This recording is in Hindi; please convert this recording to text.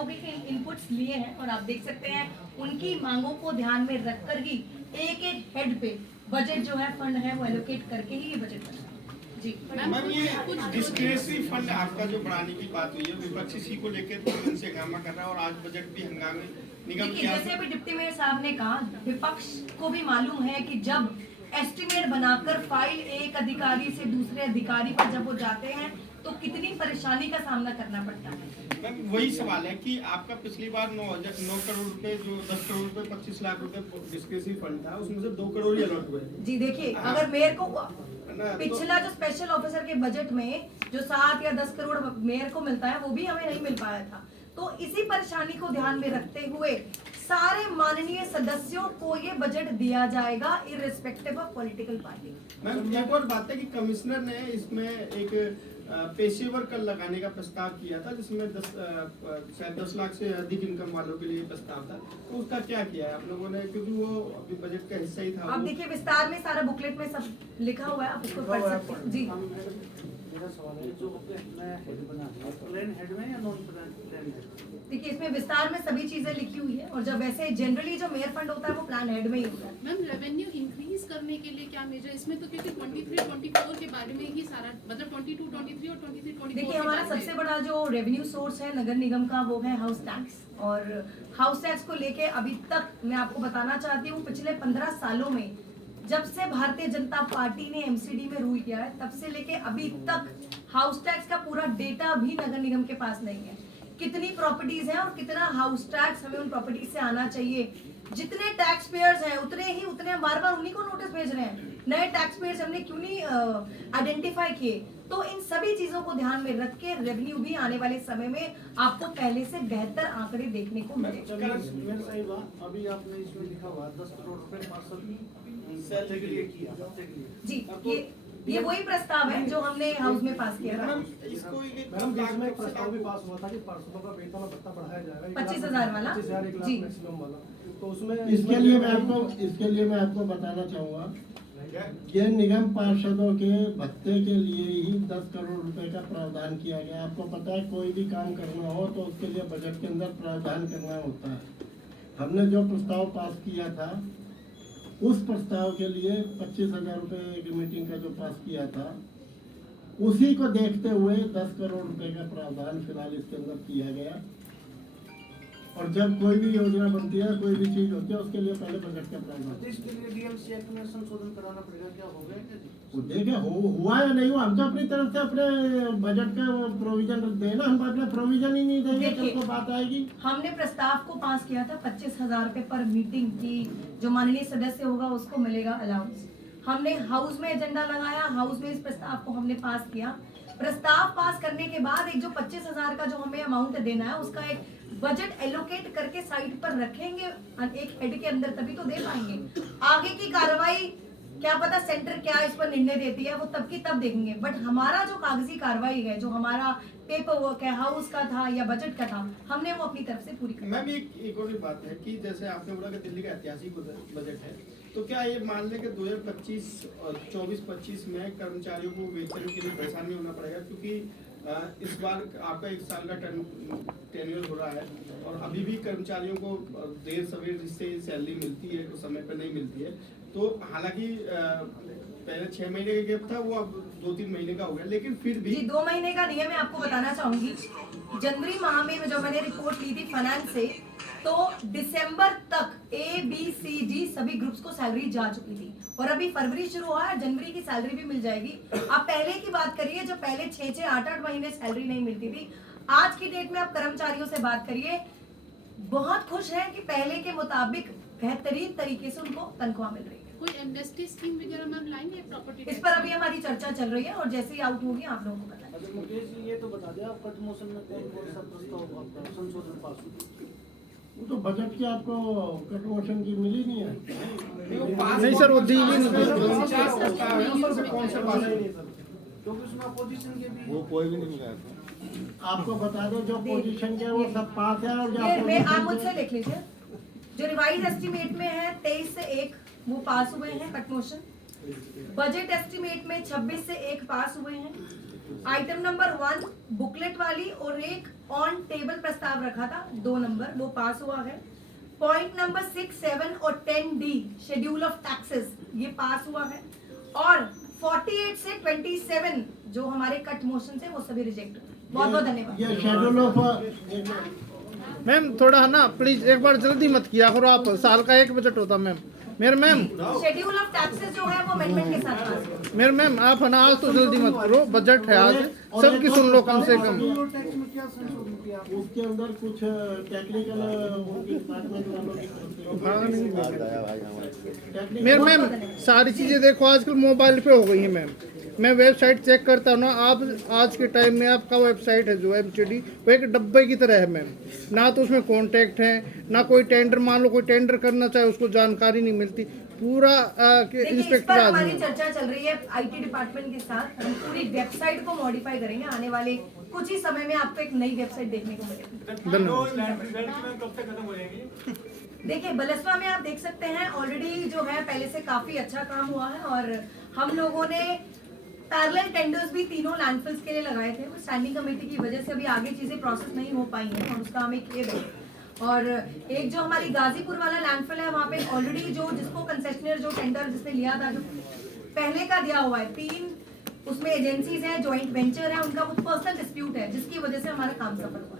लोगों के इनपुट्स लिए हैं और आप देख सकते हैं उनकी मांगों को ध्यान में रखकर ही एक एक हेड पे बजट जो है फंड है वो एलोकेट करके ही ये बजट बना है। जी मैम, ये कुछ डिस्क्रेशनरी फंड आपका जो बढ़ाने की बात हुई है, विपक्ष इसी को लेकर 2 दिन से हंगामा कर रहा है और आज बजट भी हंगामे निगम देखिए, जैसे अभी डिप्टी मेयर साहब ने कहा, विपक्ष को भी मालूम है कि जब एस्टिमेट बनाकर फाइल एक अधिकारी से दूसरे अधिकारी पर जब वो जाते हैं तो कितनी परेशानी का सामना करना पड़ता है। मैम, वही सवाल है कि आपका पिछली बार 9 करोड़ रुपए, जो 10 करोड़ रुपए 25 लाख रुपए डिस्क्रेशनरी फंड था, उसमें से 2 करोड़ ही अलॉट हुए। जी देखिए, अगर मेयर को तो पिछला जो स्पेशल ऑफिसर के बजट में जो 7 या 10 करोड़ मेयर को मिलता है वो भी हमें नहीं मिल पाया था। तो इसी परेशानी को ध्यान में रखते हुए सारे माननीय सदस्यों को ये बजट दिया जाएगा irrespective of political party. Ma'am, एक और बात है कि कमिश्नर ने इसमें एक पेशेवर कर लगाने का प्रस्ताव किया था, जिसमें शायद 10 लाख से अधिक इनकम वालों के लिए प्रस्ताव था, तो उसका क्या किया है आप लोगों ने, क्योंकि वो अभी बजट का हिस्सा ही था। आप देखिए विस्तार में सारा बुकलेट में सब लिखा हुआ है, आप उसको पढ़ सकते हैं। जी मेरा सवाल है, जो नया हेड बना है, प्लेन हेड में या नॉन प्लेन हेड? देखिए, इसमें विस्तार में सभी चीजें लिखी हुई है और जब वैसे जनरली जो मेयर फंड होता है वो प्लान हेड में ही होता है। मैम, रेवेन्यू इंक्रीज करने के लिए क्या मेजर इसमें, तो क्योंकि 23-24 के बारे में ही सारा, मतलब 22-23 और 23-24 देखिए, हमारा सबसे बड़ा जो रेवेन्यू सोर्स है नगर निगम का वो है हाउस टैक्स, और हाउस टैक्स को लेके अभी तक मैं आपको बताना चाहती हूँ पिछले 15 सालों में जब से भारतीय जनता पार्टी ने एमसीडी में रूल किया है तब से लेके अभी तक हाउस टैक्स का पूरा डेटा भी नगर निगम के पास नहीं है। कितनी प्रॉपर्टीज हैं और कितना हाउस टैक्स हमें उन प्रॉपर्टीज से आना चाहिए, जितने टैक्स पेयर्स हैं उतने हम बार बार उन्हीं को नोटिस भेज रहे हैं। नए टैक्स पेयर्स हमने क्यों नहीं आइडेंटिफाई किए। तो इन सभी चीजों को ध्यान में रख के रेवेन्यू भी आने वाले समय में आपको पहले से बेहतर आंकड़े देखने को मिलेंगे। अभी आपने इसमें लिखा हुआ 10 करोड़ रुपए पार्षद के लिए किया जी, ये वही प्रस्ताव है जो हमने हाउस में पास किया था। इसको मैडम, बीच में एक प्रस्ताव भी पास हुआ था कि पार्षदों का वेतन और भत्ता बढ़ाया जाएगा 25,000 वाला 25,000 1 लाख जी मैक्सिमम वाला। तो उसमें इसके लिए मैं आपको बताना चाहूँगा, ये निगम पार्षदों के भत्ते के लिए ही 10 करोड़ रुपए का प्रावधान किया गया। आपको पता है कोई भी काम करना हो तो उसके लिए बजट के अंदर प्रावधान करना होता है। हमने जो प्रस्ताव पास किया था उस प्रस्ताव के लिए 25,000 रुपये एक मीटिंग का जो पास किया था उसी को देखते हुए 10 करोड़ रुपए का प्रावधान फिलहाल इसके अंदर किया गया। और जब कोई भी योजना बनती है, कोई भी चीज होती है, उसके लिए पहले बजट का प्रावधान। इसके लिए डीएमसी एक्ट में संशोधन कराना पड़ेगा, क्या हो गया क्या? वो देखे हुआ या नहीं हुआ, हम तो अपनी तरफ से अपने बजट का प्रोविजन देना, हम अपना प्रोविजन ही नहीं देंगे तो बात आएगी। हमने प्रस्ताव को पास किया था 25,000 रुपए पर मीटिंग की, जो माननीय सदस्य होगा उसको मिलेगा अलाउंस। हमने हाउस में एजेंडा लगाया, हाउस में इस प्रस्ताव को हमने पास किया। प्रस्ताव पास करने के बाद एक जो 25,000 का जो हमें अमाउंट देना है उसका एक बजट एलोकेट करके साइड पर रखेंगे एक हेड के अंदर, तभी तो दे पाएंगे। आगे की कार्रवाई क्या पता सेंटर क्या इस पर निर्णय देती है, वो तब की तब देखेंगे। बट हमारा जो कागजी कार्रवाई है, जो हमारा पेपर वर्क है हाउस का था या बजट का था, हमने वो अपनी तरफ से पूरी कर। मैम, एक और भी बात है कि जैसे आपने बोला कि दिल्ली का ऐतिहासिक बजट है, तो क्या ये मान लें कि 2024-25 में कर्मचारियों को वेतन के लिए परेशान नहीं होना पड़ेगा, क्योंकि इस बार आपका 1 साल का टेन्योर हो रहा है और अभी भी कर्मचारियों को देर सवेर जिससे सैलरी मिलती है तो समय पर नहीं मिलती है। तो हालांकि पहले 6 महीने का गैप था, वो अब 2-3 महीने का हो गया, लेकिन फिर भी 2 महीने का नहीं है। मैं आपको बताना चाहूंगी, जनवरी माह में जो मैंने रिपोर्ट ली थी फाइनेंस से, तो दिसंबर तक ABCD सभी ग्रुप्स को सैलरी जा चुकी थी और अभी फरवरी शुरू हुआ है, जनवरी की सैलरी भी मिल जाएगी। आप पहले की बात करिए, जो पहले 6-6, 8-8 महीने सैलरी नहीं मिलती थी, आज की डेट में आप कर्मचारियों से बात करिए, बहुत खुश हैं कि पहले के मुताबिक बेहतरीन तरीके से उनको तनख्वाह मिल रही है। कोई एमनेस्टी स्कीम वगैरह मैम लाएंगे प्रॉपर्टी? इस पर अभी हमारी चर्चा चल रही है और जैसे ही आउट होगी आप लोगों को बताएंगे। अच्छा मुकेश जी, ये तो बता दें आप कट मोशन में कौन सा प्रस्ताव आपका संशोधन पास हुआ? वो तो बजट की आपको कट मोशन की मिली नहीं है। नहीं सर, वो दी नहीं, कौन सा पास है? क्योंकि उसमें अपोजिशन के भी वो कोई भी नहीं मिला था। आपको बता दो जो पोजीशन के वो सब पास है और जो आप मुझसे लिख लीजिए, जो रिवाइज एस्टीमेट में है 23 से 1 वो पास हुए हैं कट मोशन। बजट एस्टीमेट में 26 से 1 पास हुए हैं। आइटम नंबर 1 बुकलेट वाली और एक ऑन टेबल प्रस्ताव रखा था 2 नंबर, वो पास हुआ है। पॉइंट नंबर 6, 7 और 10D शेड्यूल ऑफ टैक्सेस ये पास हुआ है। और 48 से 27 जो हमारे कट मोशन से वो सभी रिजेक्ट हुए। बहुत बहुत धन्यवाद। ये शेड्यूल ऑफ मैम थोड़ा है ना प्लीज, एक बार जल्दी मत किया करो आप, साल का एक बजट होता मैम। मेरे मैम शेड्यूल ऑफ टैक्सेस जो है वो अमेंडमेंट के साथ पास हुआ। मेरे मैम आप है ना आज तो जल्दी मत करो, बजट है आज, सबकी सुन लो कम से कम। टैक्स में क्या संशोधन किया आपने? उसके अंदर कुछ टेक्निकल डिपार्टमेंट वालों की मेरे मैम सारी चीजें देखो आजकल मोबाइल पे हो गई है मैम। मैं वेबसाइट चेक करता हूँ ना, आप आज के टाइम में आपका वेबसाइट है जो MCD वो एक डब्बे की तरह है मैम। ना तो उसमें कॉन्टैक्ट है, ना कोई टेंडर, मान लो कोई टेंडर करना चाहे उसको जानकारी नहीं मिलती। पूरा देखिए, इस इंस्पेक्टर पर हमारी आदमी। चर्चा चल रही है IT डिपार्टमेंट के साथ। हम पूरी वेबसाइट को मॉडिफाई करेंगे, आने वाले कुछ ही समय में आपको एक नई वेबसाइट देखने को मिलेगी। देखिए बलसवा में आप देख सकते हैं ऑलरेडी जो है पहले से काफी अच्छा काम हुआ है और हम लोगों ने पैरेलल टेंडर्स भी तीनों लैंडफिल्स के लिए लगाए थे। स्टैंडिंग कमेटी की वजह से अभी आगे चीजें प्रोसेस नहीं हो पाई हैं और उसका हमें खेद है। और एक जो हमारी गाजीपुर वाला लैंडफिल है वहाँ पे ऑलरेडी जो जिसको कंसेशनर जो टेंडर जिसने लिया था जो पहले का दिया हुआ है, 3 उसमें एजेंसीज हैं, जॉइंट वेंचर है, उनका कुछ पर्सनल डिस्प्यूट है जिसकी वजह से हमारा काम सफल हुआ है।